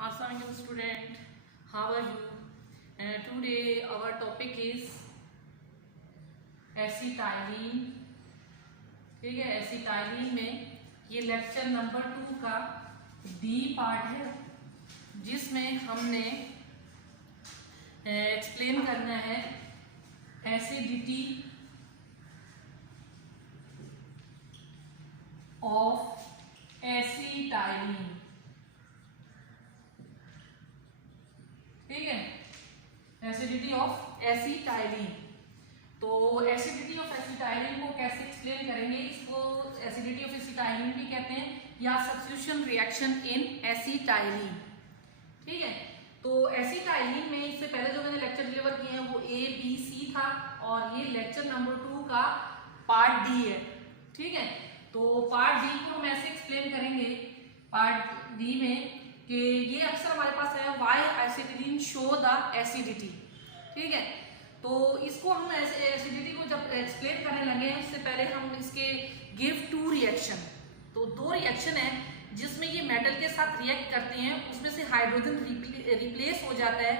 Assalamualaikum student, how are you? Today our topic is acetylene. ठीक है, acetylene में ये लेक्चर नंबर 2 का डी पार्ट है, जिसमें हमने एक्सप्लेन करना है एसिडिटी ऑफ एसिटाइलिन। ठीक है, एसिडिटी ऑफ एसिटाइलिन। तो एसिडिटी ऑफ एसिटाइलिन को कैसे एक्सप्लेन करेंगे? इसको एसिडिटी ऑफ एसिटाइलिन भी कहते हैं या सब्स्टिट्यूशन रिएक्शन इन एसिटाइलिन। ठीक है, तो एसिटाइलिन में इससे पहले जो मैंने लेक्चर डिलीवर किए हैं वो ए बी सी था, और ये लेक्चर नंबर 2 का पार्ट डी है। ठीक है, तो पार्ट डी को हम ऐसे एक्सप्लेन करेंगे पार्ट डी में कि ये अक्सर हमारे पास है why acetylene show the acidity. ठीक है, तो इसको हम ऐसे एसिडिटी को जब एक्सप्लेन करने लगे हैं उससे पहले हम इसके गिव टू रिएक्शन। तो दो रिएक्शन है जिसमें ये मेटल के साथ रिएक्ट करते हैं, उसमें से हाइड्रोजन रिप्लेस हो जाता है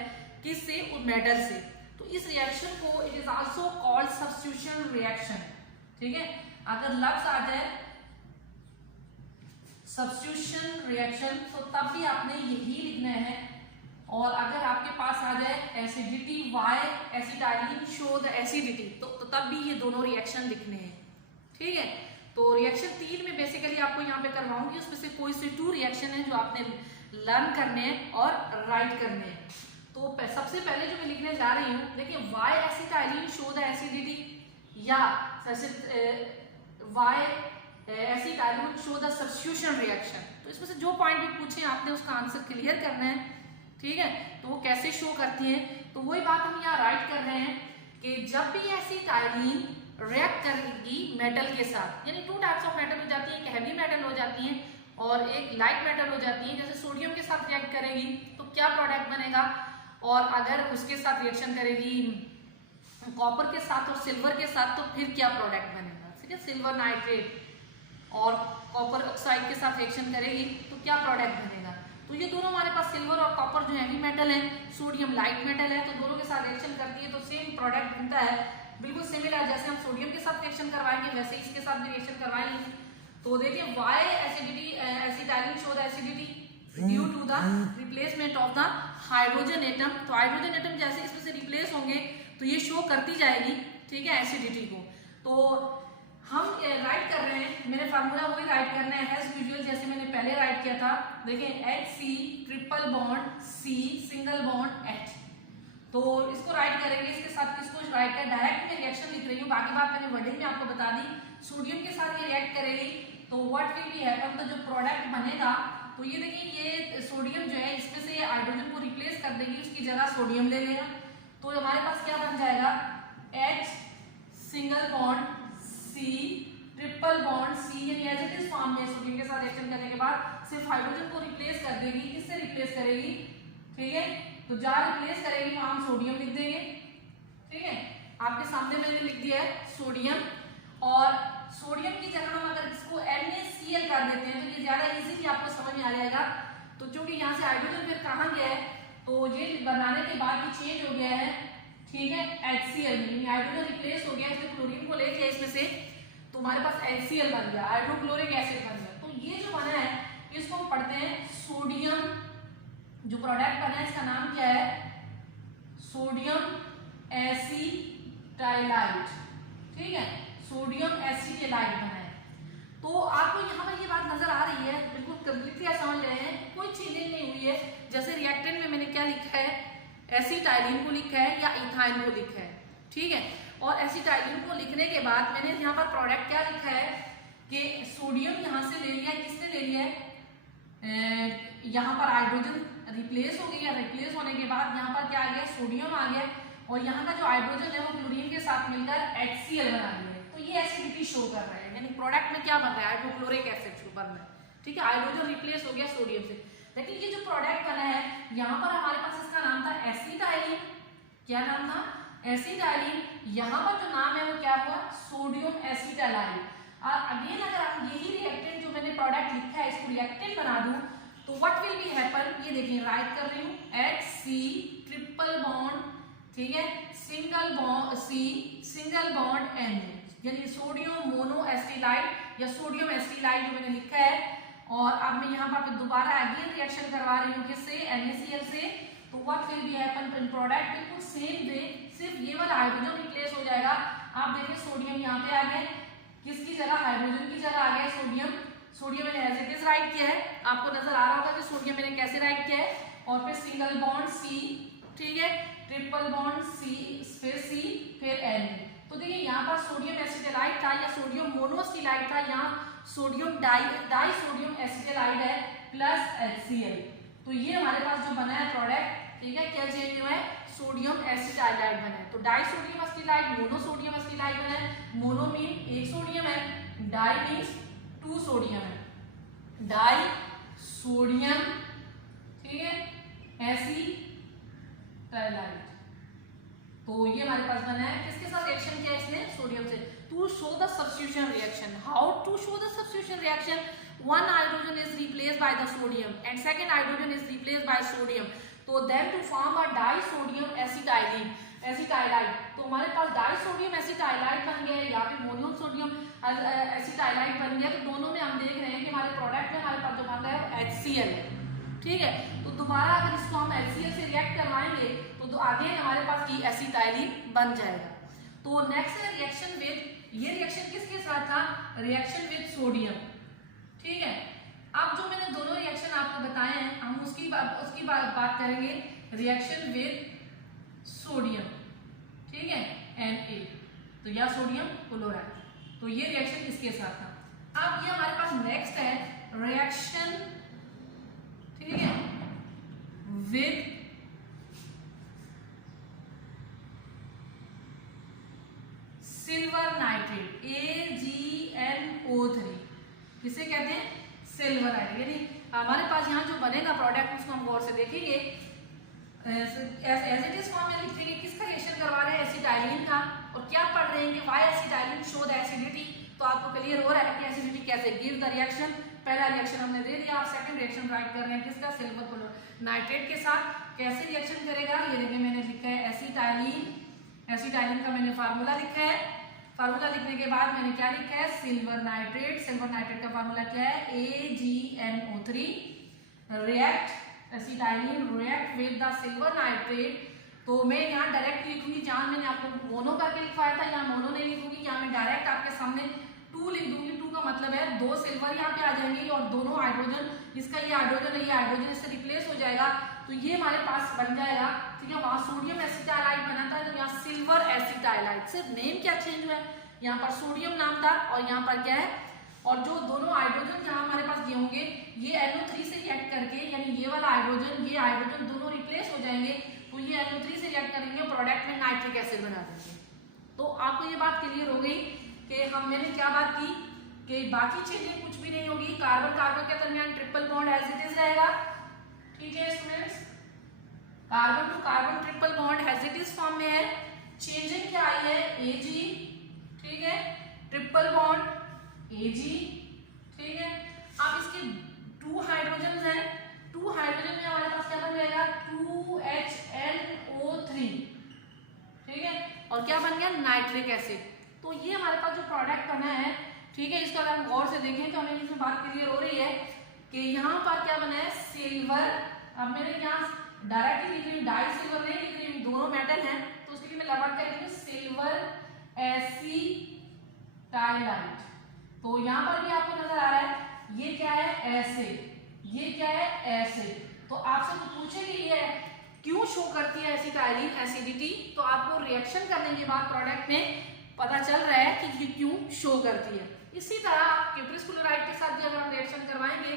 किससे? मेटल से। तो इस रिएक्शन को it is also called substitution reaction. ठीक है, अगर लफ्ज आ जाए सब्स्टिट्यूशन रिएक्शन तो तब भी आपने यही लिखना है, और अगर आपके पास आ जाए acidity why acetylene show the acidity तो तब भी ये दोनों रिएक्शन लिखने हैं। ठीक है, तो रिएक्शन 3 में बेसिकली आपको यहाँ पे करवाऊंगी, उसमें से कोई से 2 रिएक्शन है जो आपने लर्न करने हैं और राइट करने हैं। तो सबसे पहले जो मैं लिखने जा रही हूँ, देखिए why acetylene show the acidity या why acetylene show the substitution reaction. तो इसमें से जो पॉइंट भी पूछे आपने उसका आंसर क्लियर करना है। ठीक है, तो वो कैसे शो करती है, तो वही बात हम यहाँ राइट कर रहे हैं कि जब भी एसिटाइलिन रिएक्ट करेगी मेटल के साथ, यानी 2 टाइप्स ऑफ मेटल हो जाती है, एक हैवी मेटल हो जाती है और एक लाइट मेटल हो जाती है। जैसे सोडियम के साथ रिएक्ट करेगी तो क्या प्रोडक्ट बनेगा, और अगर उसके साथ रिएक्शन करेगी कॉपर के साथ और सिल्वर के साथ तो फिर क्या प्रोडक्ट बनेगा? ठीक है, सिल्वर नाइट्रेट और कॉपर ऑक्साइड के साथ रिएक्शन करेगी तो क्या प्रोडक्ट बनेगा? तो ये दोनों हमारे पास सिल्वर और कॉपर जो हैवी मेटल है, सोडियम लाइट मेटल है, तो दोनों के साथ रिएक्शन करती है तो सेम प्रोडक्ट बनता है। बिल्कुल सिमिलर, जैसे हम सोडियम के साथ रिएक्शन करवाएंगे वैसे इसके साथ भी रिएक्शन करवाएंगे। तो देखिए why acidity acetylene show the acidity due to the replacement of the hydrogen atom. तो हाइड्रोजन एटम जैसे इसमें से रिप्लेस होंगे तो ये शो करती जाएगी, ठीक है, एसिडिटी को। तो हम राइट कर रहे हैं, मेरे फार्मूला वही राइट करना है एज यूजुअल जैसे मैंने पहले राइट किया था। देखिए HC triple bond C single bond H। तो इसको राइट करेंगे, इसके साथ इसको राइट कर डायरेक्ट में रिएक्शन लिख रही हूँ, बाकी बात मैंने वर्डिंग में आपको बता दी। सोडियम के साथ ये रिएक्ट करेगी तो व्हाट विल बी हैपन, तो जो प्रोडक्ट बनेगा तो ये देखिए ये सोडियम जो है इसमें से हाइड्रोजन को रिप्लेस कर देगी, उसकी जगह सोडियम ले लेगा। तो हमारे पास क्या बन जाएगा H single bond C triple bond C, यानी एज इट इज फॉर्म में सोडियम के साथ रिएक्शन करने के बाद सिर्फ हाइड्रोजन को रिप्लेस कर देगी। किससे रिप्लेस करेगी? ठीक है, तो जहाँ रिप्लेस करेगी वहां हम सोडियम लिख देंगे। ठीक है, आपके सामने मैंने लिख दिया है सोडियम, और सोडियम की जगह हम अगर इसको NaCl कर देते हैं तो ये ज्यादा इजीली आपको समझ में आ जाएगा। तो चूंकि यहाँ से हाइड्रोजन फिर कहाँ गया है, तो ये बनाने के बाद ये चेंज हो गया है, ठीक है, HCl में हाइड्रोजन रिप्लेस हो गया, इसलिए क्लोरीन को ले लिया इसमें से, तो हमारे पास HCl बन गया, हाइड्रोक्लोरिक एसिड बन गया। तो ये जो बना है इसको हम पढ़ते हैं सोडियम, जो प्रोडक्ट बना है इसका नाम क्या है? सोडियम एसिटाइलाइट। ठीक है, सोडियम एसिटाइलाइट बना है। तो आपको यहाँ पर ये बात नजर आ रही है, बिल्कुल कंप्लीटली समझ रहे हैं, कोई चेंजिंग नहीं हुई है। जैसे रिएक्टेंट में मैंने क्या लिखा है, एसिटाइलिन को लिखा है या इथाइन को लिखा है। ठीक है, और एसिटाइलिन को लिखने के बाद मैंने यहाँ पर प्रोडक्ट क्या लिखा है कि सोडियम यहाँ से ले लिया, किसने ले लिया है? यहाँ पर हाइड्रोजन रिप्लेस हो गया, रिप्लेस होने के बाद यहाँ पर क्या आ गया? सोडियम आ गया, और यहाँ का जो हाइड्रोजन है वो क्लोरीन के साथ मिलकर HCl बना दिया। तो ये एसिडिटी शो कर रहा है, यानी प्रोडक्ट में क्या बन रहा है? हाइड्रोक्लोरिक एसिड बन रहा है। ठीक है, हाइड्रोजन रिप्लेस हो गया सोडियम से। लेकिन ये जो प्रोडक्ट बना है यहाँ पर हमारे पास इसका नाम था एसिटाइलिन। क्या नाम था? एसिटाइलिन। यहाँ पर जो नाम है वो क्या हुआ? सोडियम एसिटाइलाइट। और अगेन अगर आप यही रिएक्टेंट जो मैंने प्रोडक्ट लिखा है इसको रिएक्टेंट बना दूं तो व्हाट विल बी हैपन, ये देखिए राइट कर रही हूँ, HC ट्रिपल बॉन्ड, ठीक है, single bond C single bond N, यानी सोडियम मोनो एसिटाइड या सोडियम एसिटाइड जो मैंने लिखा है। और अब मैं यहाँ पर दोबारा अगेन रिएक्शन करवा रही हूँ किससे, NaCl से। तो what will be happen in product, बिल्कुल सेम वे, सिर्फ ये वाला हाइड्रोजन रिप्लेस हो जाएगा। आप देखिए सोडियम यहाँ पे आ गया, किसकी जगह, हाइड्रोजन की जगह आ गया सोडियम। सोडियम मैंने एज इट इज राइट किया है, आपको नजर आ रहा होगा कि सोडियम मैंने कैसे राइट किया है। और फिर सिंगल बॉन्ड C, ठीक है, ट्रिपल बॉन्ड C, फिर C, फिर N। तो देखिए यहाँ पर सोडियम एसिटाइड था या सोडियम मोनोएसिटाइड था, यहाँ सोडियम डाई सोडियम एसिटाइड है प्लस HCl। तो ये हमारे पास जो बना है प्रोडक्ट, ठीक है, क्या चेंज हुआ है, सोडियम एसिटाइड बना है। तो डाई सोडियम एसिटाइड मोनो सोडियम एसिटाइड बना है। मोनो मीन एक सोडियम है, डाई मीन्स 2 सोडियम है, डाई सोडियम, ठीक है, एसिटाइड। तो ये हमारे पास बना है, किसके साथ रिएक्शन किया इसने, सोडियम से। To show the substitution reaction, how to show the substitution reaction, one hydrogen is replaced by the sodium and second hydrogen is replaced by sodium, तो then to form a disodium acetylene एसिटाइलाइड। तो हमारे पास disodium एसिटाइलाइड बन गया है, यहाँ पे monosodium एसिटाइलाइड बन गया। तो दोनों में हम देख रहे हैं कि हमारे प्रोडक्ट में हमारे पास जो बन रहा है HCl है, ठीक है। तो दोबारा अगर इसको हम HCl से रिएक्ट करवाएंगे तो आगे हमारे पास ये एसिटाइलिन बन जाएगा। तो नेक्स्ट है रिएक्शन विद, ये रिएक्शन किसके साथ था, रिएक्शन विद सोडियम, ठीक है। अब जो मैंने दोनों रिएक्शन आपको बताए हैं, हम उसकी बात करेंगे, रिएक्शन विद सोडियम, ठीक है, Na, तो या सोडियम क्लोराइड। तो ये रिएक्शन इसके साथ था। अब ये हमारे पास नेक्स्ट है रिएक्शन, ठीक है, विद सिल्वर नाइट्रेट, AgNO3, किसे कहते हैं, सिल्वर नाइट्रेट। यानी हमारे पास यहाँ जो बनेगा प्रोडक्ट उसको हम गौर से देखेंगे। एज इट इज फॉर्म में लिखेंगे, किसका रिएक्शन करवा रहे हैं, एसिटाइलिन का। और क्या पढ़ रहे हैं कि why acetylene show the acidity, तो आपको क्लियर हो रहा है कि एसिडिटी कैसे गिव द रिएक्शन। पहला रिएक्शन हमने दे दिया, आप सेकंड रिएक्शन राइट कर रहे हैं किसका, सिल्वर नाइट्रेट के साथ। कैसे रिएक्शन करेगा, ये देखिए मैंने लिखा है एसिटाइलिन, एसिटाइलिन का मैंने फार्मूला लिखा है। फार्मूला लिखने के बाद मैंने क्या लिखा है, सिल्वर नाइट्रेट। सिल्वर नाइट्रेट का फार्मूला क्या है, AgNO3, react acetylene react with the silver nitrate. तो मैं यहाँ डायरेक्ट लिखूंगी, जहां मैंने आपको मोनो करके लिखवाया था यहाँ मोनो नहीं लिखूंगी, यहाँ मैं डायरेक्ट आपके सामने 2 लिख दूंगी। 2 का मतलब है 2 सिल्वर यहाँ पे आ जाएंगे और दोनों हाइड्रोजन, इसका ये हाइड्रोजन है, ये हाइड्रोजन इससे रिप्लेस हो जाएगा। तो ये हमारे पास बन जाएगा, ठीक है। वहां सोडियम एसिटाइलाइड बना था, तो यहाँ सिल्वर एसिटाइलाइड, सिर्फ नेम क्या चेंज हुआ है, यहाँ पर सोडियम नाम था और यहाँ पर क्या है, और जो दोनों हाइड्रोजन जहां हमारे पास ये होंगे, ये NO3 से रिएक्ट करके, यानी ये वाला हाइड्रोजन ये हाइड्रोजन दोनों रिप्लेस हो जाएंगे। तो ये NO3 से रिएक्ट करेंगे, प्रोडक्ट में नाइट्रिक एसिड बना देंगे। तो आपको ये बात क्लियर हो गई कि मैंने क्या बात की कि बाकी चीजें कुछ भी नहीं होगी, कार्बन कार्बन के दरमियान triple bond as it is रहेगा, ठीक है students. Carbon to carbon triple bond as it is form में है। चेंजिंग क्या आई है, Ag, ठीक है, ट्रिपल बॉन्ड Ag, ठीक है। अब इसके 2 हाइड्रोजन हैं, 2 हाइड्रोजन में हमारे पास क्या बन जाएगा, 2HNO3, ठीक है। और क्या बन गया, नाइट्रिक एसिड। तो ये हमारे पास जो प्रोडक्ट बना है, ठीक है, इसका अगर हम गौर से देखें तो हमें इसमें बात क्लियर हो रही है कि यहाँ पर क्या बना है, सिल्वर। अब मैंने यहाँ डायरेक्टली लिख रही हूँ, डाई सिल्वर नहीं लिख रही हूँ, दोनों मेटल हैं, तो उसके लिए मैं लगा कर लिखूंगी सिल्वर एसिटाइलाइड। तो यहाँ पर भी आपको नजर आ रहा है, ये क्या है, एसिड, ये क्या है, एसिड। तो आपसे तो पूछेगी ये क्यों शो करती है एसिटाइलिन एसिडिटी, तो आपको रिएक्शन करने के बाद प्रोडक्ट में पता चल रहा है कि ये क्यों शो करती है। इसी तरह क्यूप्रिस क्लोराइड के साथ भी अगर हम रिएक्शन करवाएंगे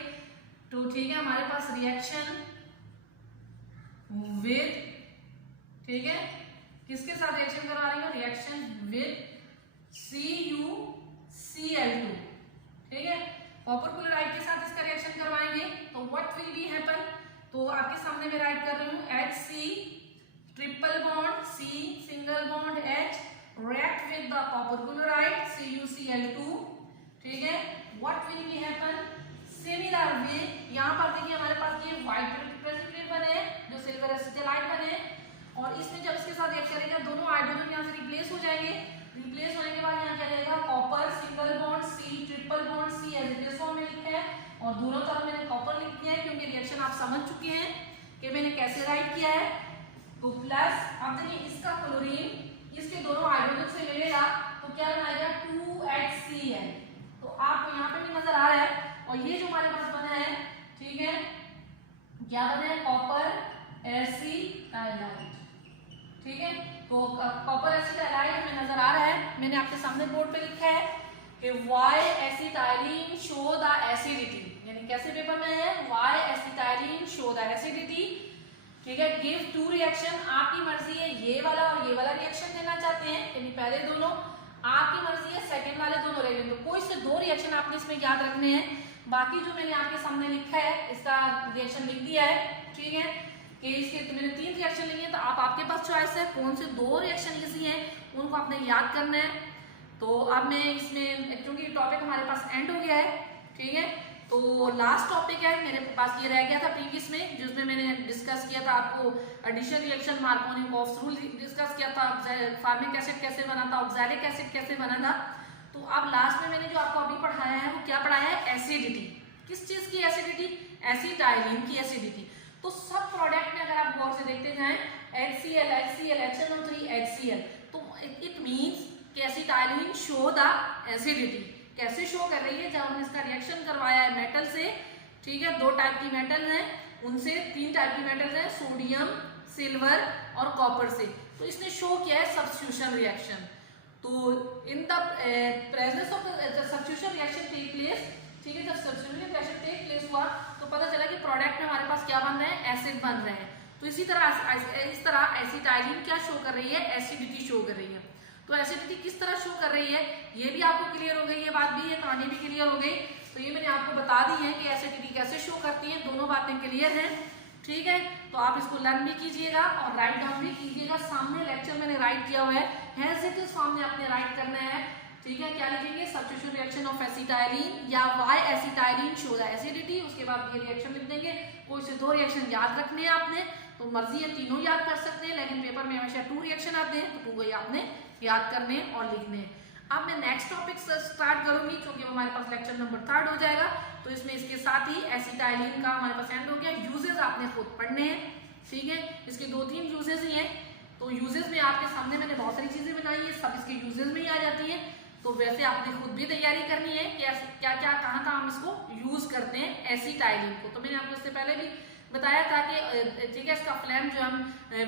तो ठीक है, हमारे पास रिएक्शन विद, ठीक है, किसके साथ रिएक्शन करवा रही हूँ, रिएक्शन विद CuCl2, ठीक है। कॉपर क्लोराइड के साथ इसका रिएक्शन करवाएंगे तो व्हाट विल बी हैपन, तो आपके सामने मैं राइट कर रही हूँ, HC triple bond C single bond H react with the copper chloride CuCl2, ठीक है। What will be happen, similar way, यहाँ पर देखिए हमारे पास और इसमें जब इसके साथ रिएक्ट करेगा दोनों हाइड्रोजन यहाँ से रिप्लेस हो जाएंगे। रिप्लेस होने के बाद यहाँ क्या रहेगा, copper single bond C triple bond C as it is form में लिखा है और दोनों तरफ मैंने कॉपर लिख दिया है क्योंकि रिएक्शन आप समझ चुके हैं कि मैंने कैसे राइट किया है। तो प्लस अब देखिए इसका क्लोरीन इसके दोनों हाइड्रोजन से मिलेगा तो क्या बनाएगा 2HCl। तो आपको यहाँ पे भी नजर आ रहा है और ये जो हमारे पास बना है, ठीक है, क्या बना है, कॉपर एसिटाइलाइड, ठीक है। तो कॉपर एसिटाइलाइड में नजर आ रहा है, मैंने आपके सामने बोर्ड पे लिखा है कि why acetylene show the acidity, यानी कैसे पेपर में है, why acetylene show the acidity, ठीक है। गिव टू रिएक्शन, आपकी मर्जी है ये वाला और ये वाला रिएक्शन देना चाहते हैं, यानी पहले दोनों आपकी मर्जी है, सेकंड वाले दोनों रहेंगे। तो कोई से दो रिएक्शन आपने इसमें याद रखने हैं, बाकी जो मैंने आपके सामने लिखा है इसका रिएक्शन लिख दिया है, ठीक है। कि इसके तो मैंने 3 रिएक्शन लिए तो आप आपके पास चॉइस है कौन से 2 रिएक्शन इजी हैं उनको आपने याद करना है। तो अब मैं इसमें क्योंकि टॉपिक हमारे पास एंड हो गया है, ठीक है, तो लास्ट टॉपिक है मेरे पास ये रह गया था प्रीवियस में जिसमें मैंने डिस्कस किया था आपको addition reaction Markovnikov's rule discuss किया था, फार्मिक एसिड कैसे बना था, ऑक्सैलिक एसिड कैसे बना था। तो अब लास्ट में मैंने जो आपको अभी पढ़ाया है वो क्या पढ़ाया है, एसिडिटी। किस चीज की एसिडिटी, एसिटाइलिन की एसिडिटी। तो सब प्रोडक्ट में अगर आप गौर से देखते जाएं HCl HCl HNO3 HCl, तो इट मींस कि एसिटाइलिन शो द एसिडिटी। कैसे शो कर रही है, जब हमने इसका रिएक्शन करवाया है मेटल से, ठीक है, 2 टाइप की मेटल हैं, उनसे 3 टाइप की मेटल हैं, सोडियम, सिल्वर और कॉपर से। तो इसने शो किया है सब्स्टिट्यूशन रिएक्शन। तो in the presence of substitution reaction take place, ठीक है, जब सब्स्टिट्यूशन रिएक्शन टेक प्लेस हुआ तो पता चला कि प्रोडक्ट में हमारे पास क्या बन रहे हैं, एसिड बन रहे हैं। तो इस तरह एसिटाइलिन क्या शो कर रही है, एसिडिटी शो कर रही है। तो एसिडिटी किस तरह शो कर रही है ये भी आपको क्लियर हो गई, ये बात भी, ये कहानी भी क्लियर हो गई। तो ये मैंने आपको बता दी है कि एसिडिटी कैसे शो करती है, दोनों बातें क्लियर हैं, ठीक है। तो आप इसको लर्न भी कीजिएगा और राइट डाउन भी कीजिएगा। सामने लेक्चर मैंने राइट किया हुआ है, हैज इट इज फॉर्म में आपने राइट करना है, ठीक है। क्या लिखेंगे, सब्स्टिट्यूशन रिएक्शन ऑफ एसिटाइलिन या why acetylene show the acidity, उसके बाद ये रिएक्शन लिख देंगे। कोई से 2 रिएक्शन याद रखने हैं आपने, तो मर्जी है तीनों याद कर सकते हैं, लेकिन पेपर में हमेशा 2 रिएक्शन आते हैं तो 2 वही आपने याद करने और लिखने। अब मैं नेक्स्ट टॉपिक स्टार्ट करूंगी क्योंकि हमारे पास लेक्चर नंबर 3 हो जाएगा। तो इसमें इसके साथ ही एसिटाइलिन का हमारे पास एंड हो गया। यूजेस आपने खुद पढ़ने हैं, ठीक है, इसके 2-3 यूजेस ही हैं। तो यूजेस में आपके सामने मैंने बहुत सारी चीजें बनाई है, सब इसके यूजेस में ही आ जाती हैं। तो वैसे आपने खुद भी तैयारी करनी है कि क्या क्या कहाँ हम इसको यूज करते हैं एसिटाइलिन को। तो मैंने आपको इससे पहले भी बताया था कि ठीक है, इसका फ्लेम जो हम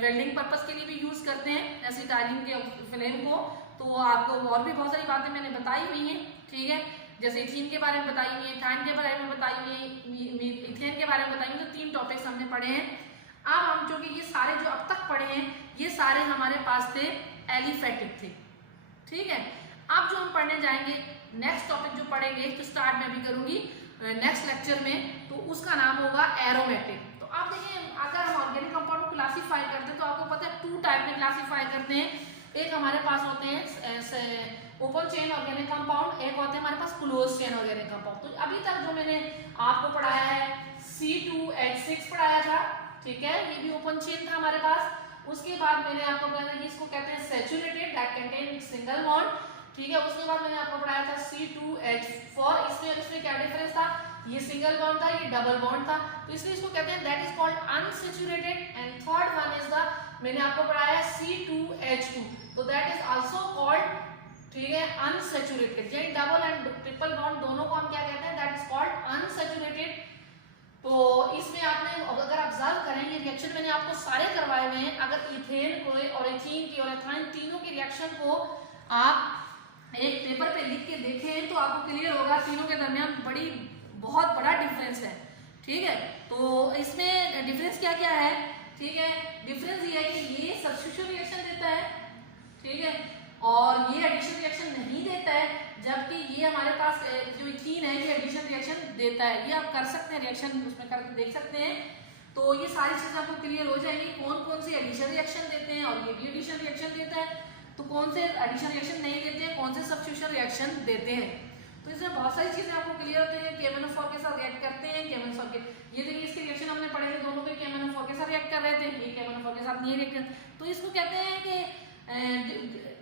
वेल्डिंग पर्पस के लिए भी यूज करते हैं एसिटाइलिन के फ्लेम को। तो आपको और भी बहुत सारी बातें मैंने बताई हुई हैं, ठीक है, जैसे इथीन के बारे में बताई हुई है, इथाइन के बारे में बताई हुई है, इथेन के बारे में बताई हुई है। तो 3 टॉपिक्स हमने पढ़े हैं। अब हम जो कि ये सारे जो अब तक पढ़े हैं ये सारे हमारे पास थे एलिफेटिक थे, ठीक है। अब जो हम पढ़ने जाएंगे नेक्स्ट टॉपिक जो पढ़ेंगे, तो स्टार्ट मैं भी करूंगी नेक्स्ट लेक्चर में, तो उसका नाम होगा एरोमेटिक। तो आप देखिए, अगर हम ऑर्गेनिक कंपाउंड को क्लासीफाई करते हैं तो आपको पता है 2 टाइप में क्लासीफाई करते हैं। एक हमारे पास होते हैं ओपन चेन ऑर्गेनिक कंपाउंड, एक होते हैं हमारे पास क्लोज चेन ऑर्गेनिक कंपाउंड। तो अभी तक जो मैंने आपको पढ़ाया है C2H6 पढ़ाया था, ठीक है, ये भी ओपन चेन था हमारे पास। उसके बाद मैंने आपको बताया कि इसको कहते हैं saturated that contain single bond, ठीक है। उसके बाद मैंने आपको पढ़ाया था C2H4, इसमें और इसमें क्या डिफरेंस था, ये सिंगल बॉन्ड था, ये डबल बॉन्ड था, तो इसलिए इसको कहते हैं that is called unsaturated. And third one is the, मैंने आपको पढ़ाया C2H2, तो दैट इज आल्सो कॉल्ड, ठीक है, अनसैचुरेटेड। यानी डबल एंड ट्रिपल बॉन्ड दोनों को हम क्या कहते हैं, दैट इज कॉल्ड अनसैचुरेटेड। तो इसमें आपने अगर ऑब्जर्व करें ये रिएक्शन मैंने आपको सारे करवाए हुए हैं। अगर इथेन को और इथीन की और एथाइन तीनों के रिएक्शन को आप एक पेपर पे लिख के देखें तो आपको क्लियर होगा तीनों के दरमियान बहुत बड़ा डिफरेंस है, ठीक है। तो इसमें डिफरेंस क्या क्या है, ठीक है, डिफरेंस ये है कि ये सब्स्टिट्यूशन रिएक्शन देता है, ठीक है, और ये एडिशन रिएक्शन नहीं देता है, जबकि ये हमारे पास जो इथीन है ये एडिशन रिएक्शन देता है। ये आप कर सकते हैं, रिएक्शन उसमें करके देख सकते हैं। तो ये सारी चीजें आपको क्लियर हो जाएंगी, कौन कौन से एडिशन रिएक्शन देते हैं और ये भी एडिशन रिएक्शन देता है, तो कौन से एडिशन रिएक्शन नहीं देते हैं, कौन से सब्स्टिट्यूशन रिएक्शन देते हैं। तो इसमें बहुत सारी चीजें आपको क्लियर होती है। KMnO4 के साथ रिएक्ट करते हैं, KMnO4 के, ये देखिए इसके रिएक्शन हमने पढ़े थे, दोनों पे KMnO4 के साथ रिएक्ट कर रहे थे, ठीक है, मोनोफॉर के साथ नहीं रिएक्ट, तो इसको कहते हैं कि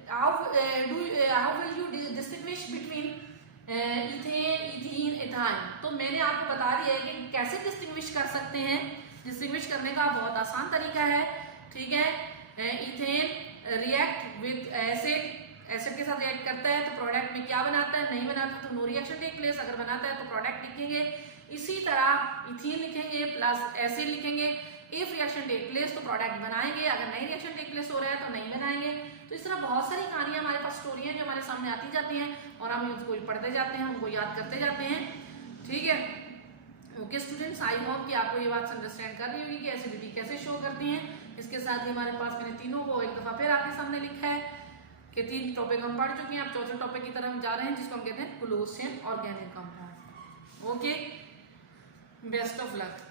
how will you distinguish between ethane, ethene, ethyne. तो मैंने आपको बता दिया है कि कैसे डिस्टिंग्विश कर सकते हैं। डिस्टिंग्विश करने का बहुत आसान तरीका है, ठीक है। Ethane react with acid, acid के साथ रिएक्ट करता है तो प्रोडक्ट में क्या बनाता है, नहीं बनाता तो नो रिएक्शन टेक प्लेस, अगर बनाता है तो प्रोडक्ट लिखेंगे। इसी तरह इथीन लिखेंगे प्लस एसिड लिखेंगे, इफ रिएक्शन टेक प्लेस तो प्रोडक्ट बनाएंगे, अगर नहीं रिएक्शन टेक प्लेस हो रहा है तो नहीं बनाएंगे। तो इस तरह बहुत सारी कहानियां हमारे पास, स्टोरी हैं जो हमारे सामने आती जाती हैं और हम उनको पढ़ते जाते हैं, उनको याद करते जाते हैं, ठीक है। ओके स्टूडेंट्स, आई होप कि आपको ये बात अंडरस्टैंड कर रही होगी कि एसिडिटी कैसे शो करती हैं। इसके साथ ही हमारे पास मैंने तीनों को एक दफा फिर आपके सामने लिखा है कि 3 टॉपिक हम पढ़ चुके हैं। अब चौथे टॉपिक की तरफ जा रहे हैं जिसको हम कहते हैं close chain organic compound. Okay, best of luck.